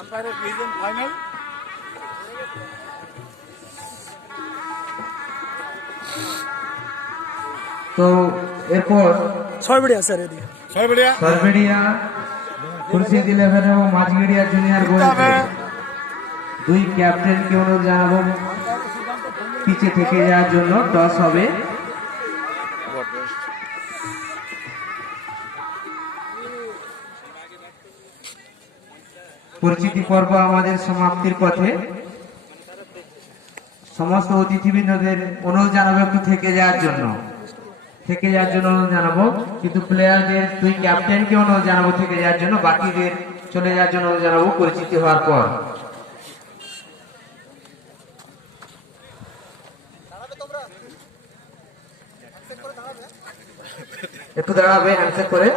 আম্পায়ারের decision final. তো এরপর সরবেড়িয়া খুরশিদ 11 এবং মাঝগেড়িয়া জুনিয়র বয়েজে দুই ক্যাপ্টেনকে অনুরোধ জানাবো পিছে থেকে যাওয়ার জন্য। টস হবে। পরিচিতি পর্ব আমাদের সমাপ্তির পথে। সমস্ত অতিথিবৃন্দদের অনুরোধ জানাবো একটু থেকে যাওয়ার জন্য অনুরোধ জানাবো, কিন্তু প্লেয়ারদের দুই ক্যাপ্টেনকে অনুরোধ জানাবো থেকে যাওয়ার জন্য, বাকিদের চলে যাওয়ার জন্য অনুরোধ জানাবো পরিচিতি হওয়ার পর। একটু দাঁড়াবে হ্যান্ডশেক করে।